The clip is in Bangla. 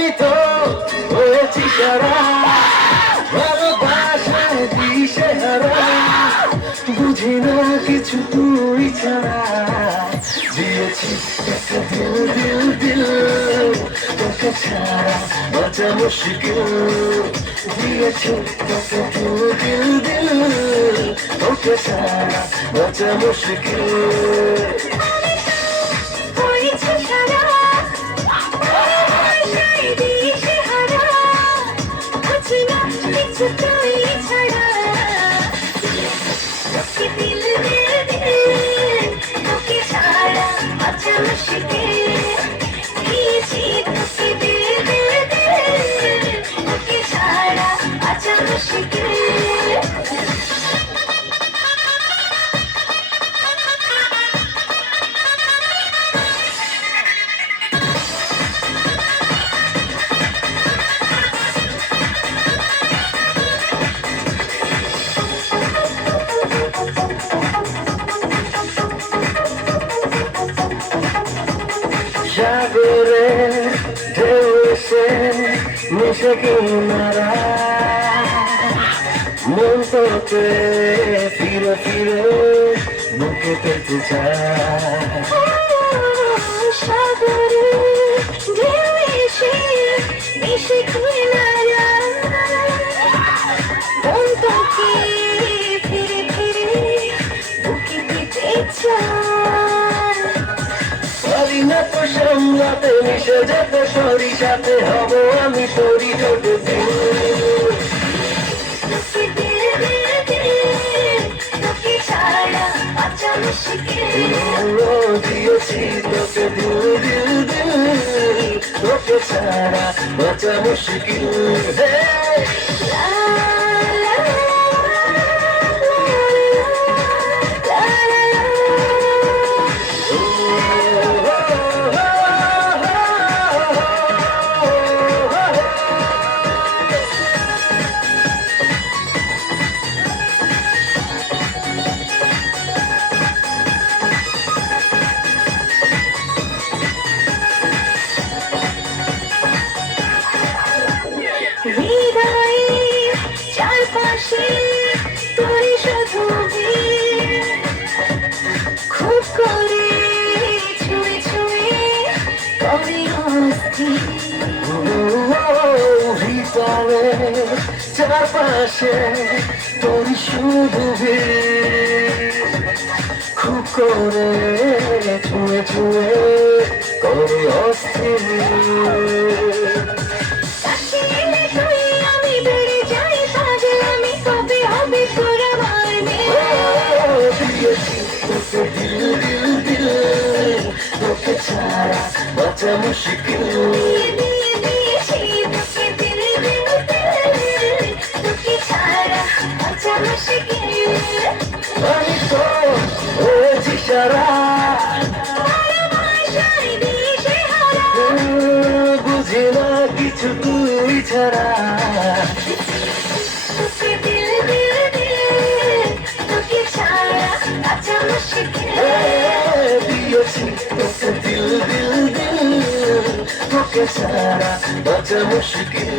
আমি তো হয়েছি সারা ভালোবাসায় দিশে হারা বুঝি না কিছু তুই ছাড়া দিয়েছি একটা দিল দিল দিল তোকে ছাড়া বাঁচা মুশকিল দিয়েছি একটা দিল দিল দিল তোকে ছাড়া বাঁচা মুশকিল সাগরে ঢেউ এসে মিশে কিনারা মন তোকে ফিরে ফিরে বুকে পেতে চায় সাগরে ঢেউ এসে মিশে কিনারা মন তোকে ফিরে ফিরে বুকে পেতে চায় পারি না তো সামলাতে মিশে যেতে সরি সাথে হব আমি তোরই ছোট দিল দিয়েছি তোকে দিল দিল দিল তোকে ছাড়া বাঁচা মুশকিল হৃদয়ের চারপাশে তোর শুধু খুব করে ছুঁয়ে ছুঁয়ে করে ভিতরে চারপাশে তোর শুধু খুব করে ছুঁয়ে ছুঁয়ে করে অস্থির দিল দিল দিল তোকে ছাড়া বাঁচা মুশকিল আমি তো হয়েছি সারা বুঝি না কিছু তুই ছাড়া দিয়েছি তোকে দিল দিল দিল তোকে ছাড়া বাঁচা মুশকিল।